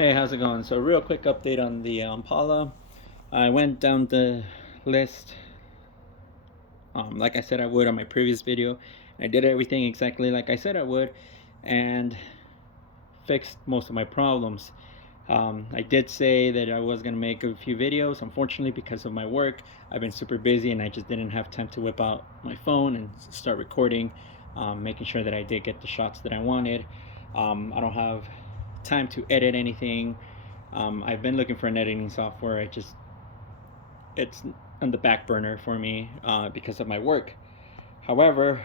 Hey, how's it going? So, real quick update on the Impala. I went down the list, like I said I would on my previous video. I did everything exactly like I said I would, and fixed most of my problems. I did say that I was gonna make a few videos. Unfortunately, because of my work, I've been super busy, and I just didn't have time to whip out my phone and start recording, making sure that I did get the shots that I wanted. I don't have time to edit anything. I've been looking for an editing software. It's on the back burner for me because of my work. However,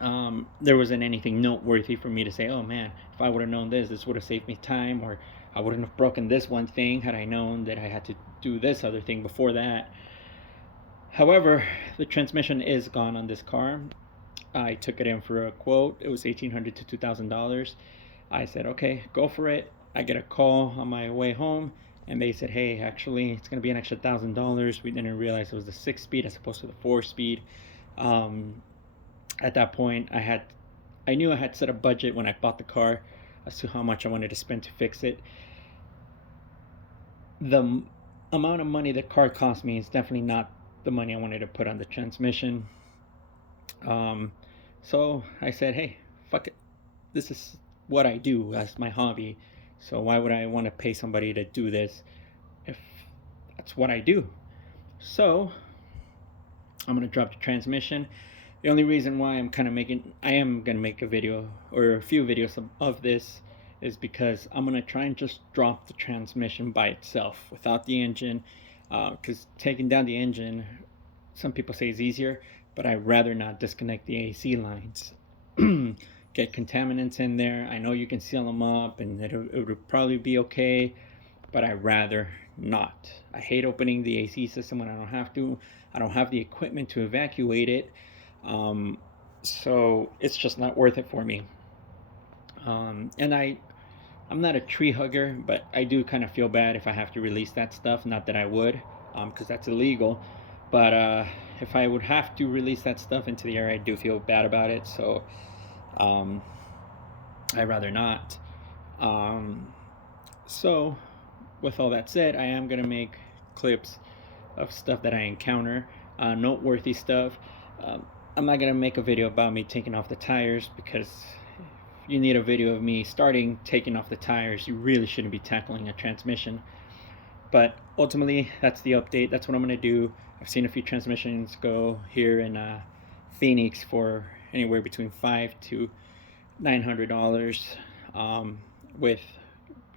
there wasn't anything noteworthy for me to say, oh man, if I would have known this would have saved me time, or I wouldn't have broken this one thing had I known that I had to do this other thing before that. However, the transmission is gone on this car. I took it in for a quote. It was $1,800 to $2,000. I said, okay, go for it. I get a call on my way home, and they said, hey, actually, it's going to be an extra $1,000. We didn't realize it was the 6-speed as opposed to the 4-speed. At that point, I knew I had set a budget when I bought the car as to how much I wanted to spend to fix it. The amount of money the car cost me is definitely not the money I wanted to put on the transmission. Um, so I said, hey, fuck it. This is what I do as my hobby. So why would I want to pay somebody to do this if that's what I do? So I'm gonna drop the transmission. The only reason why I am gonna make a video or a few videos of this is because I'm gonna try and just drop the transmission by itself without the engine. Because taking down the engine, some people say is easier, but I'd rather not disconnect the AC lines. Get contaminants in there. I know you can seal them up and it would probably be okay, but I'd rather not. I hate opening the AC system when I don't have to. I don't have the equipment to evacuate it. So it's just not worth it for me. And I'm not a tree hugger, but I do kind of feel bad if I have to release that stuff. Not that I would, because that's illegal. But if I would have to release that stuff into the air, I do feel bad about it. So um, I'd rather not. Um, so, with all that said, I am going to make clips of stuff that I encounter, noteworthy stuff. I'm not going to make a video about me taking off the tires because if you need a video of me starting taking off the tires, you really shouldn't be tackling a transmission. But ultimately, that's the update. That's what I'm going to do. I've seen a few transmissions go here in Phoenix for anywhere between $500 to $900 with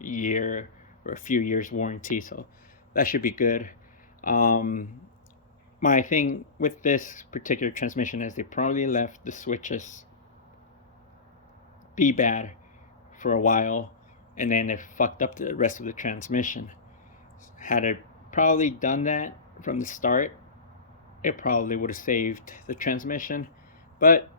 a year or a few years warranty. So that should be good. My thing with this particular transmission is they probably left the switches be bad for a while, and then it fucked up the rest of the transmission. Had it probably done that from the start, it probably would have saved the transmission. But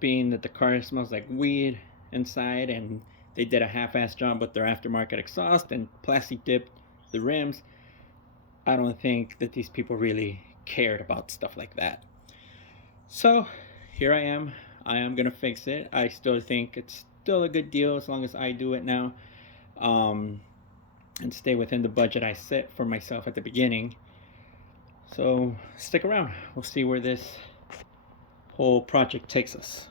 being that the car smells like weed inside and they did a half-ass job with their aftermarket exhaust and plastic dipped the rims, I don't think that these people really cared about stuff like that. So here I am. I am gonna fix it. I still think it's still a good deal as long as I do it now, and stay within the budget I set for myself at the beginning. So stick around. We'll see where this whole project takes us.